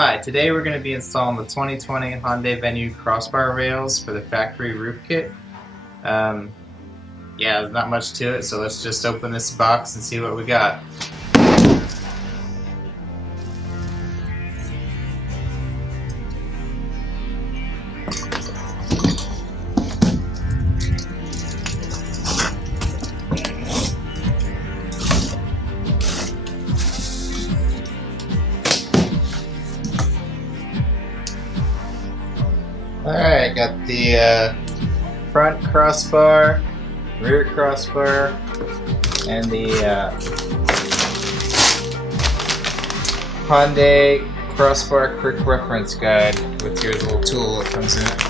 Hi, today we're going to be installing the 2020 Hyundai Venue crossbar rails for the factory roof kit. Yeah, there's not much to it, so let's just open this box and see what we got. Alright, got the front crossbar, rear crossbar, and the Hyundai crossbar quick reference guide with your little tool that comes in it.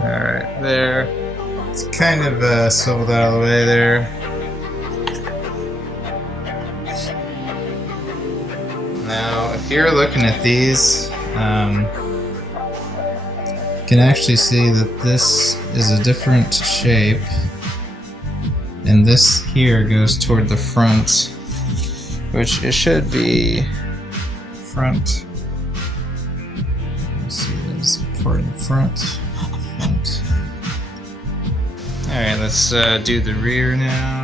Alright, there. It's kind of swiveled out of the way there. Now, if you're looking at these, you can actually see that this is a different shape, and this here goes toward the front, which it should be front. Let's see, there's part in the front. Alright, let's do the rear now.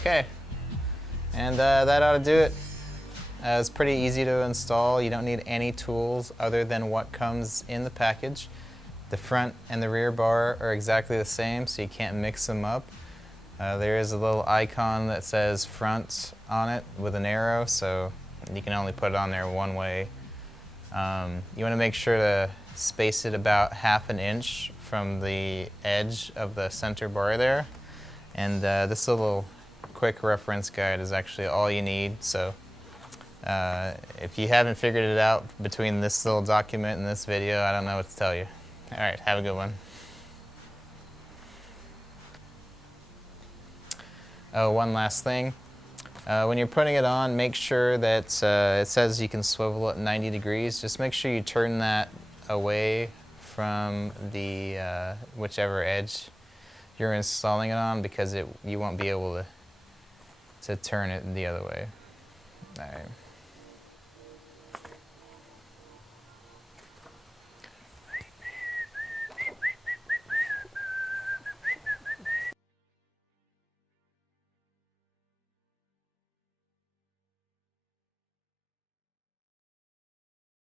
Okay, and that ought to do it. It's pretty easy to install. You don't need any tools other than what comes in the package. The front and the rear bar are exactly the same, so you can't mix them up. There is a little icon that says front on it with an arrow, so you can only put it on there one way. You want to make sure to space it about 1/2 inch from the edge of the center bar there. And this little quick reference guide is actually all you need. So if you haven't figured it out between this little document and this video, I don't know what to tell you. All right, have a good one. Oh, one last thing. When you're putting it on, make sure that it says you can swivel it 90 degrees. Just make sure you turn that away from the whichever edge you're installing it on, because you won't be able to turn it the other way. All right.